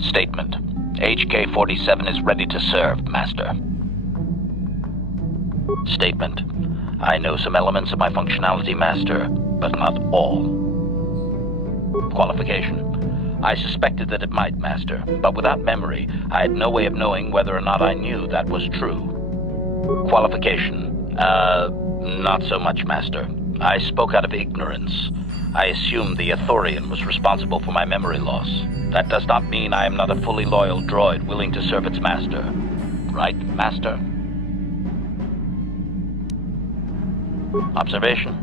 Statement. HK-47 is ready to serve, Master. Statement. I know some elements of my functionality, Master, but not all. Qualification. I suspected that it might, Master, but without memory, I had no way of knowing whether or not I knew that was true. Qualification. Not so much, Master. I spoke out of ignorance. I assumed the Ithorian was responsible for my memory loss. That does not mean I am not a fully loyal droid willing to serve its master. Right, Master? Observation.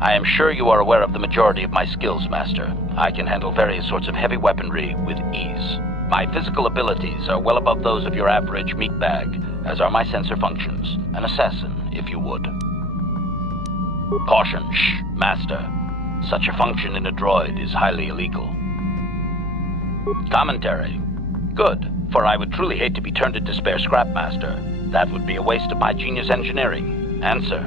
I am sure you are aware of the majority of my skills, Master. I can handle various sorts of heavy weaponry with ease. My physical abilities are well above those of your average meatbag, as are my sensor functions. An assassin, if you would. Caution, shh, Master. Such a function in a droid is highly illegal. Commentary. Good, for I would truly hate to be turned into spare scrap, Master. That would be a waste of my genius engineering. Answer.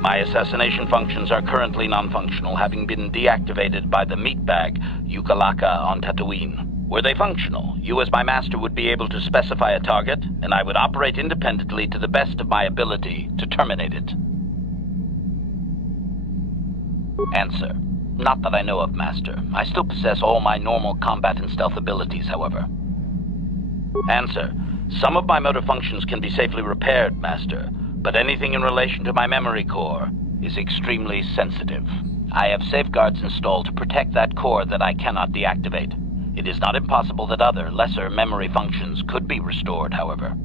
My assassination functions are currently non-functional, having been deactivated by the meatbag Yukalaka on Tatooine. Were they functional, you as my master would be able to specify a target, and I would operate independently to the best of my ability to terminate it. Answer. Not that I know of, Master. I still possess all my normal combat and stealth abilities, however. Answer. Some of my motor functions can be safely repaired, Master, but anything in relation to my memory core is extremely sensitive. I have safeguards installed to protect that core that I cannot deactivate. It is not impossible that other, lesser memory functions could be restored, however.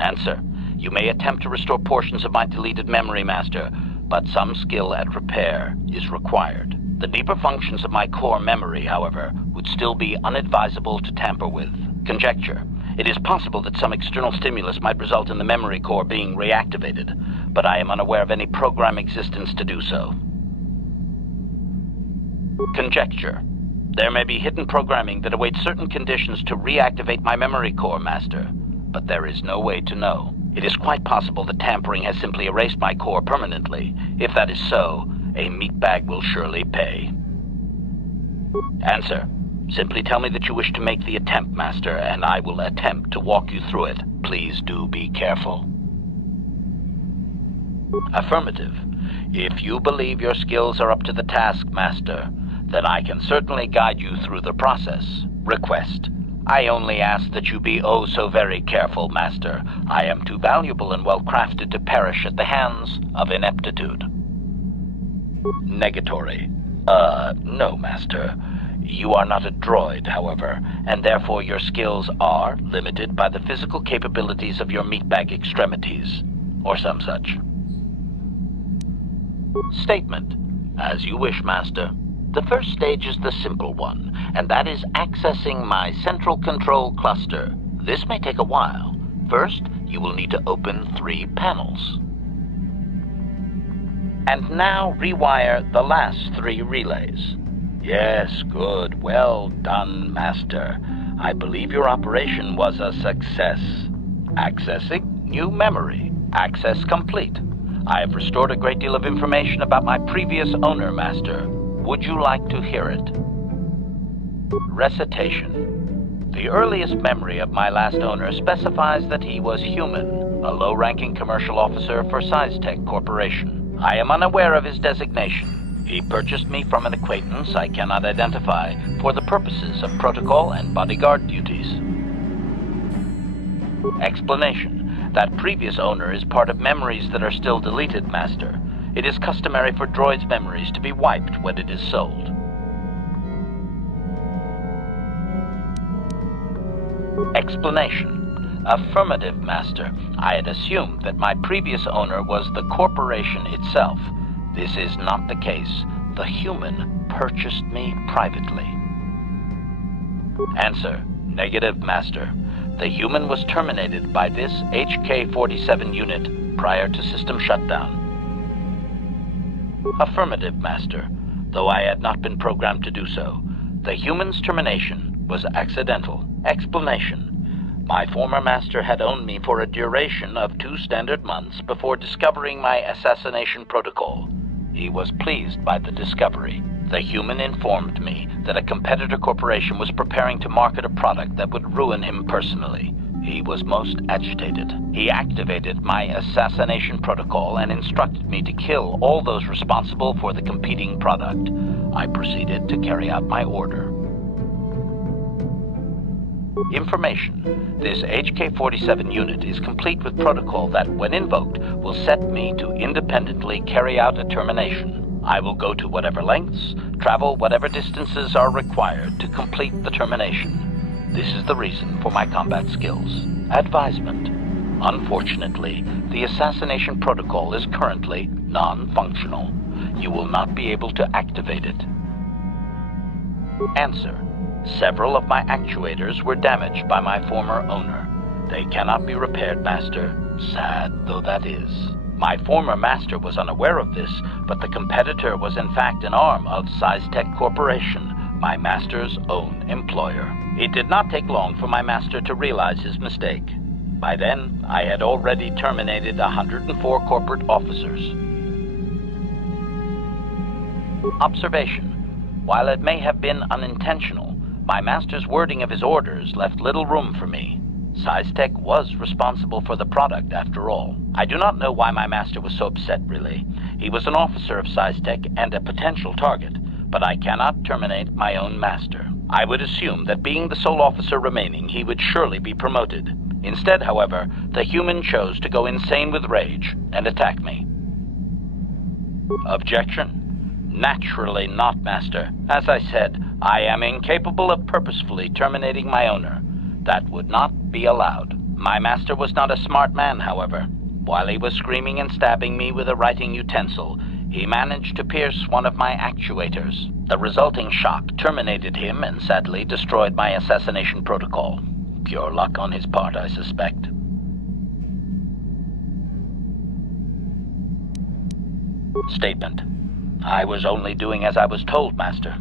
Answer. You may attempt to restore portions of my deleted memory, Master, but some skill at repair is required. The deeper functions of my core memory, however, would still be unadvisable to tamper with. Conjecture. It is possible that some external stimulus might result in the memory core being reactivated, but I am unaware of any program existence to do so. Conjecture. There may be hidden programming that awaits certain conditions to reactivate my memory core, Master, but there is no way to know. It is quite possible that tampering has simply erased my core permanently. If that is so, a meatbag will surely pay. Answer. Simply tell me that you wish to make the attempt, Master, and I will attempt to walk you through it. Please do be careful. Affirmative. If you believe your skills are up to the task, Master, then I can certainly guide you through the process. Request. I only ask that you be oh so very careful, Master. I am too valuable and well-crafted to perish at the hands of ineptitude. Negatory. No, Master. You are not a droid, however, and therefore your skills are limited by the physical capabilities of your meatbag extremities, or some such. Statement. As you wish, Master. The first stage is the simple one, and that is accessing my central control cluster. This may take a while. First, you will need to open 3 panels. And now rewire the last 3 relays. Yes, good. Well done, Master. I believe your operation was a success. Accessing new memory. Access complete. I have restored a great deal of information about my previous owner, Master. Would you like to hear it? Recitation. The earliest memory of my last owner specifies that he was human, a low-ranking commercial officer for SciTech Corporation. I am unaware of his designation. He purchased me from an acquaintance I cannot identify for the purposes of protocol and bodyguard duties. Explanation. That previous owner is part of memories that are still deleted, Master. It is customary for droids' memories to be wiped when it is sold. Explanation. Affirmative, Master. I had assumed that my previous owner was the corporation itself. This is not the case. The human purchased me privately. Answer. Negative, Master. The human was terminated by this HK-47 unit prior to system shutdown. Affirmative, Master. Though I had not been programmed to do so, the human's termination was accidental. Explanation. My former master had owned me for a duration of 2 standard months before discovering my assassination protocol. He was pleased by the discovery. The human informed me that a competitor corporation was preparing to market a product that would ruin him personally. He was most agitated. He activated my assassination protocol and instructed me to kill all those responsible for the competing product. I proceeded to carry out my order. Information. This HK-47 unit is complete with protocol that, when invoked, will set me to independently carry out a termination. I will go to whatever lengths, travel whatever distances are required to complete the termination. This is the reason for my combat skills. Advisement. Unfortunately, the assassination protocol is currently non-functional. You will not be able to activate it. Answer. Several of my actuators were damaged by my former owner. They cannot be repaired, Master. Sad though that is. My former master was unaware of this, but the competitor was in fact an arm of SciTech Corporation, my master's own employer. It did not take long for my master to realize his mistake. By then, I had already terminated 104 corporate officers. Observation. While it may have been unintentional, my master's wording of his orders left little room for me. SciTech was responsible for the product, after all. I do not know why my master was so upset, really. He was an officer of SciTech and a potential target, but I cannot terminate my own master. I would assume that being the sole officer remaining, he would surely be promoted. Instead, however, the human chose to go insane with rage and attack me. Objection? Naturally not, Master. As I said, I am incapable of purposefully terminating my owner. That would not be allowed. My master was not a smart man, however. While he was screaming and stabbing me with a writing utensil, he managed to pierce one of my actuators. The resulting shock terminated him and sadly destroyed my assassination protocol. Pure luck on his part, I suspect. Statement. I was only doing as I was told, Master.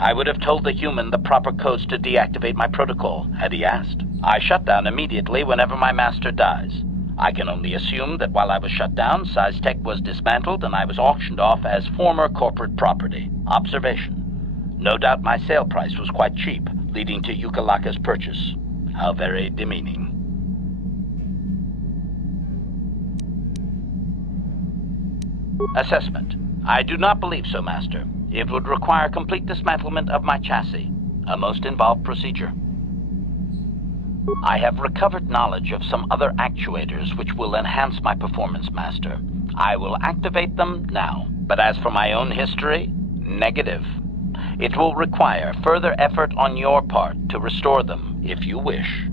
I would have told the human the proper codes to deactivate my protocol, had he asked. I shut down immediately whenever my master dies. I can only assume that while I was shut down, SciTech was dismantled and I was auctioned off as former corporate property. Observation. No doubt my sale price was quite cheap, leading to Yukalaka's purchase. How very demeaning. Assessment. I do not believe so, Master. It would require complete dismantlement of my chassis, a most involved procedure. I have recovered knowledge of some other actuators which will enhance my performance, Master. I will activate them now. But as for my own history, negative. It will require further effort on your part to restore them, if you wish.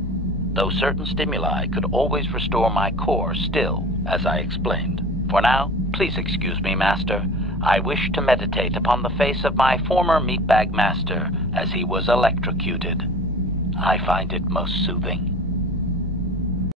Though certain stimuli could always restore my core still, as I explained. For now, please excuse me, Master. I wish to meditate upon the face of my former meatbag master as he was electrocuted. I find it most soothing.